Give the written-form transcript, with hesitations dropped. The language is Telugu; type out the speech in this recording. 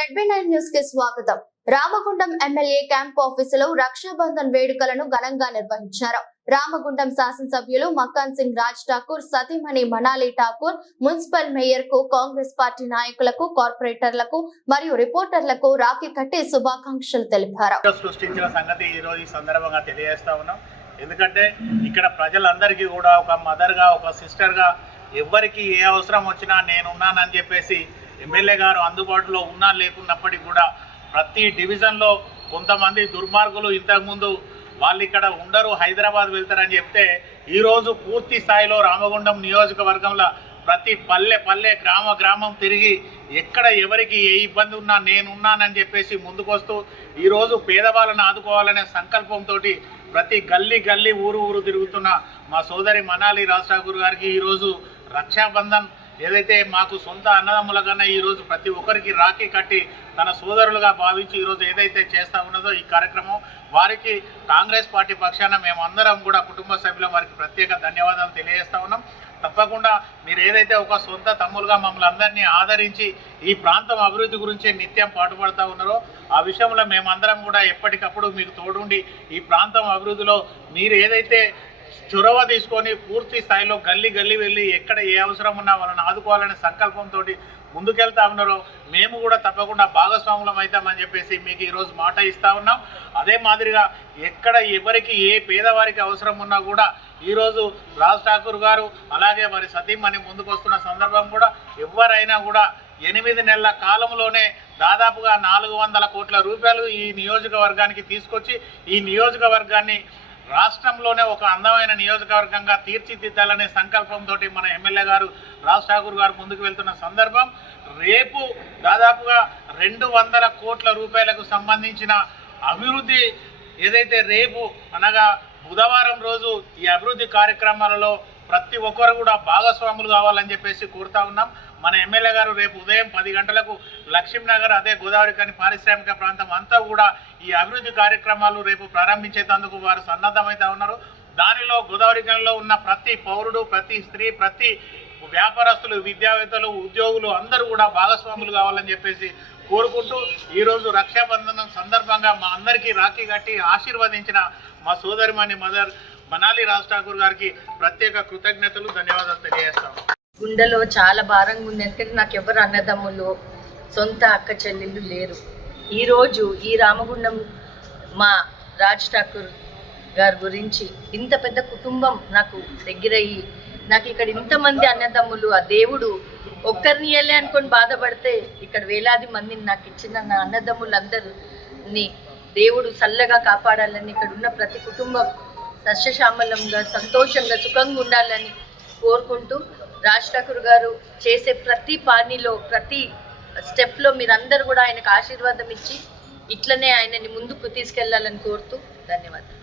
ZB9 న్యూస్ కి స్వాగతం. రామగుండం ఎమ్మెల్యే క్యాంప్ ఆఫీసులో రక్షాబంధన్ వేడుకలను ఘనంగా నిర్వహించారు. రామగుండం శాసనసభ్యులు మకాన్ సింగ్ రాజ్ ఠాకూర్, సతీమణి మనాలి ఠాకూర్, మున్సిపల్ మేయర్ కు, కాంగ్రెస్ పార్టీ నాయకులకు, కార్పొరేటర్లకు మరియు రిపోర్టర్లకు రాఖీ కట్టి శుభాకాంక్షలు తెలిపారు. సృష్టించిన సంగతి ఈ రోజు ఈ సందర్భంగా తెలియజేస్తా ఉన్నాం. ఎందుకంటే ఇక్కడ ప్రజలందరికీ కూడా ఒక మదర్గా, ఒక సిస్టర్గా ఎవరికి ఏ అవసరం వచ్చినా నేనున్నానని చెప్పేసి ఎమ్మెల్యే గారు అందుబాటులో ఉన్నా లేకున్నప్పటికీ కూడా ప్రతి డివిజన్లో కొంతమంది దుర్మార్గులు ఇంతకుముందు వాళ్ళు ఇక్కడ ఉండరు, హైదరాబాద్ వెళ్తారని చెప్తే ఈరోజు పూర్తి స్థాయిలో రామగుండం నియోజకవర్గంలో ప్రతి పల్లె గ్రామం తిరిగి ఎక్కడ ఎవరికి ఏ ఇబ్బంది ఉన్నా నేనున్నానని చెప్పేసి ముందుకొస్తూ ఈరోజు పేదవాళ్ళని ఆదుకోవాలనే సంకల్పంతో ప్రతి గల్లీ ఊరు తిరుగుతున్న మా సోదరి మనాలి రాజ్ ఠాకూర్ గారికి ఈరోజు రక్షాబంధన్ ఏదైతే మాకు సొంత అన్నదమ్ముల కన్నా ఈరోజు ప్రతి ఒక్కరికి రాఖీ కట్టి తన సోదరులుగా భావించి ఈరోజు ఏదైతే చేస్తూ ఉన్నదో ఈ కార్యక్రమం వారికి కాంగ్రెస్ పార్టీ పక్షాన మేమందరం కూడా కుటుంబ సభ్యుల వారికి ప్రత్యేక ధన్యవాదాలు తెలియజేస్తూ ఉన్నాం. తప్పకుండా మీరు ఏదైతే ఒక సొంత తమ్ములుగా మమ్మల్ని అందరినీ ఆదరించి ఈ ప్రాంతం అభివృద్ధి గురించి నిత్యం పాటుపడుతూ ఉన్నారో ఆ విషయంలో మేమందరం కూడా ఎప్పటికప్పుడు మీకు తోడుండి ఈ ప్రాంతం అభివృద్ధిలో మీరు ఏదైతే చొరవ తీసుకొని పూర్తి స్థాయిలో గల్లీ వెళ్ళి ఎక్కడ ఏ అవసరం ఉన్నా వాళ్ళని ఆదుకోవాలనే సంకల్పంతో ముందుకెళ్తా ఉన్నారో మేము కూడా తప్పకుండా భాగస్వాములం అవుతామని చెప్పేసి మీకు ఈరోజు మాట ఇస్తూ ఉన్నాం. అదే మాదిరిగా ఎక్కడ ఎవరికి ఏ పేదవారికి అవసరం ఉన్నా కూడా ఈరోజు రాజ్ ఠాకూర్ గారు అలాగే వారి సతీమణి ముందుకు వస్తున్న సందర్భం కూడా ఎవరైనా కూడా 8 నెలల కాలంలోనే దాదాపుగా 400 కోట్ల రూపాయలు ఈ నియోజకవర్గానికి తీసుకొచ్చి ఈ నియోజకవర్గాన్ని రాష్ట్రంలోనే ఒక అందమైన నియోజకవర్గంగా తీర్చిదిద్దాలనే సంకల్పంతో మన ఎమ్మెల్యే గారు రాజ్ ఠాకూర్ గారు ముందుకు వెళ్తున్న సందర్భం. రేపు దాదాపుగా 200 కోట్ల రూపాయలకు సంబంధించిన అభివృద్ధి ఏదైతే రేపు అనగా బుధవారం రోజు ఈ అభివృద్ధి కార్యక్రమాలలో ప్రతి ఒక్కరు కూడా భాగస్వాములు కావాలని చెప్పేసి కోరుతా ఉన్నాం. మన ఎమ్మెల్యే గారు రేపు ఉదయం 10 గంటలకు లక్ష్మీనగర్ అదే గోదావరి కని పారిశ్రామిక ప్రాంతం అంతా కూడా ఈ అభివృద్ధి కార్యక్రమాలు రేపు ప్రారంభించేందుకు వారు సన్నద్ధమవుతా ఉన్నారు. దానిలో గోదావరి కనిలో ఉన్న ప్రతి పౌరుడు, ప్రతి స్త్రీ, ప్రతి వ్యాపారస్తులు, విద్యావేత్తలు, ఉద్యోగులు అందరూ కూడా భాగస్వాములు కావాలని చెప్పేసి కోరుకుంటూ ఈరోజు రక్షాబంధనం సందర్భంగా మా అందరికీ రాఖీ కట్టి ఆశీర్వదించిన మా సోదరిమణి మదర్ మనాలి రాజ్ ఠాకూర్ గారికి ప్రత్యేక కృతజ్ఞతలు, ధన్యవాదాలు తెలియజేస్తాం. గుండెలో చాలా భారంగా ఉంది. ఎందుకంటే నాకు ఎవరు అన్నదమ్ములు, సొంత అక్క చెల్లెళ్ళు లేరు. ఈరోజు ఈ రామగుండం మా రాజ్ ఠాకూర్ గారి గురించి ఇంత పెద్ద కుటుంబం నాకు దగ్గరయ్యి నాకు ఇక్కడ ఇంతమంది అన్నదమ్ములు, ఆ దేవుడు ఒక్కరిని వెళ్ళే అనుకొని బాధపడితే ఇక్కడ వేలాది మందిని నాకు ఇచ్చిన నా అన్నదమ్ములందరినీ దేవుడు చల్లగా కాపాడాలని, ఇక్కడ ఉన్న ప్రతి కుటుంబం సస్యశ్యామలంగా సంతోషంగా సుఖంగా ఉండాలని కోరుకుంటూ రాజ్ ఠాకూర్ గారు చేసే ప్రతి పనిలో ప్రతి స్టెప్లో మీరందరూ కూడా ఆయనకు ఆశీర్వాదం ఇచ్చి ఇట్లనే ఆయనని ముందుకు తీసుకెళ్లాలని కోరుతూ ధన్యవాదాలు.